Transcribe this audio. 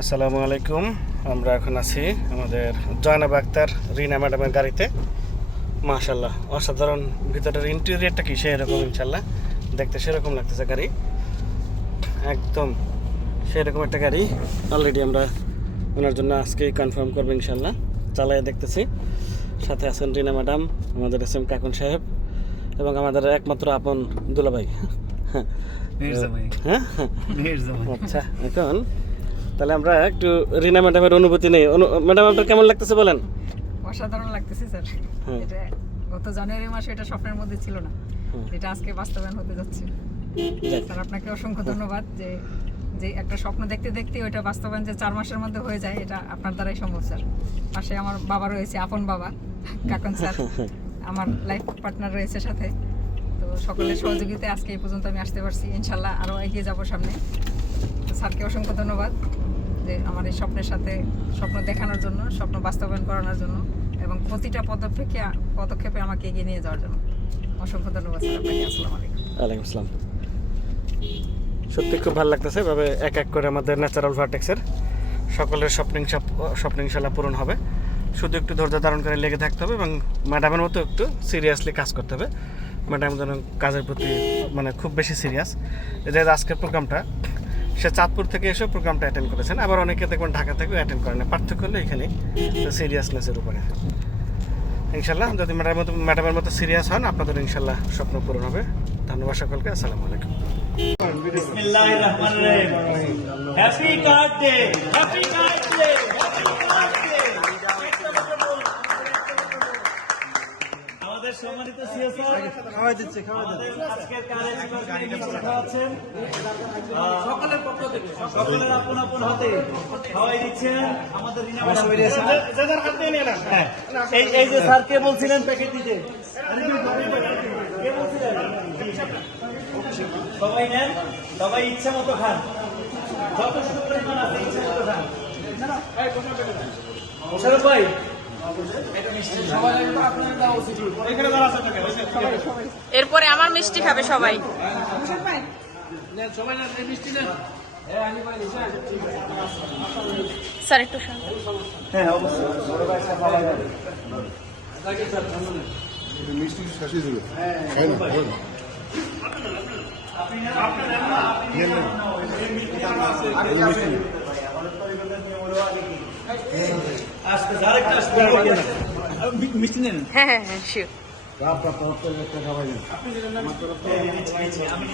আসসালামু আলাইকুম। আমরা এখন আছি আমাদের জয়নাব আক্তার রিনা ম্যাডামের গাড়িতে। মাশাআল্লাহ, অসাধারণ। ভিতরের ইন্টেরিয়রটা কি সেরকম, ইনশাল্লাহ দেখতে সেরকম লাগতেছে গাড়ি, একদম সেরকম একটা গাড়ি। অলরেডি আমরা ওনার জন্য আজকেই কনফার্ম করবো ইনশাল্লাহ। চালায় দেখতেছি। সাথে আছেন রিনা ম্যাডাম, আমাদের এস এম কাকুন সাহেব এবং আমাদের একমাত্র আপন দুলাভাই। হ্যাঁ, আচ্ছা, এখন তাহলে আমরা একটু রিনা ম্যাডামের অনুভূতি নেই। ম্যাডাম, আপনার কেমন লাগতেছে বলেন? অসাধারণ লাগতেছে স্যার। এটা গত জানুয়ারি মাসে এটা স্বপ্নের মধ্যে ছিল না, এটা আজকে বাস্তবায়ন হতে যাচ্ছে। স্যার, আপনাকে অসংখ্য ধন্যবাদ যে যে একটা স্বপ্ন দেখতে দেখতে ওইটা বাস্তবায়ন যে 4 মাসের মধ্যে হয়ে যায়, এটা আপনার দ্বারাই সম্ভব স্যার। পাশে আমার বাবা রয়েছে, আপন বাবা কাকন স্যার, আমার লাইফ পার্টনার রয়েছে সাথে। তো সকলের সহযোগিতায় আজকে এই পর্যন্ত আমি আসতে পারছি। ইনশাল্লাহ আরও এগিয়ে যাবো সামনে। স্যারকে অসংখ্য ধন্যবাদ যে আমার এই স্বপ্নের সাথে স্বপ্ন দেখানোর জন্য, স্বপ্ন বাস্তবায়ন করানোর জন্য এবং প্রতিটা পদক্ষেপে আমাকে এগিয়ে নিয়ে যাওয়ার জন্য অসংখ্য ধন্যবাদ স্যার আপনাকে। আসসালামু আলাইকুম। ওয়ালাইকুম আসসালাম। সত্যি খুব ভালো লাগতেছে এভাবে এক এক করে আমাদের ন্যাচারাল ভার্টেক্সের সকলের স্বপ্ন ইনশাল্লাহ পূরণ হবে। শুধু একটু ধৈর্য ধারণ করে লেগে থাকতে হবে এবং ম্যাডামের মতো একটু সিরিয়াসলি কাজ করতে হবে। ম্যাডাম যেন কাজের প্রতি খুব বেশি সিরিয়াস। এই যে আজকের প্রোগ্রামটা, সে চাঁদপুর থেকে এসে প্রোগ্রামটা অ্যাটেন্ড করেছেন, আবার অনেকে দেখবেন ঢাকা থেকেও অ্যাটেন্ড করেন। পার্থক্য হলো এখানে সিরিয়াসনেসের উপরে। ইনশাল্লাহ যদি ম্যাডামের মতো সিরিয়াস হন, আপনাদের ইনশাল্লাহ স্বপ্ন পূরণ হবে। ধন্যবাদ সকলকে। আসসালামু আলাইকুম। বিসমিল্লাহির রহমানির রহিম। Happy card day, happy card day, happy card day. আমাদের সম্মানিত সিও স্যার খাওয়া দিচ্ছে, আজকের কার্যক্রমে খাওয়াচ্ছেন সকলের পক্ষ থেকে, সকলের আপন আপন হাতে খাওয়াই দিচ্ছেন আমাদের রিনা ম্যাডাম। হ্যাঁ, এই যে স্যার কে বলছিলেন প্যাকেট দিতে, কে বলছিলেন? সবাই নেন, সবাই ইচ্ছা মতো খান, যথেষ্ট পরিমাণ আছে, ইচ্ছা মতো খান। মোশারফ ভাই, এরপরে আমার মিষ্টি খাবে সবাই। স্যার একটু হ্যাঁ অবশ্যই মিষ্টি শাসিয়ে দিল। মিষ্টি নেন। হ্যাঁ হ্যাঁ হ্যাঁ শিওর। আপনি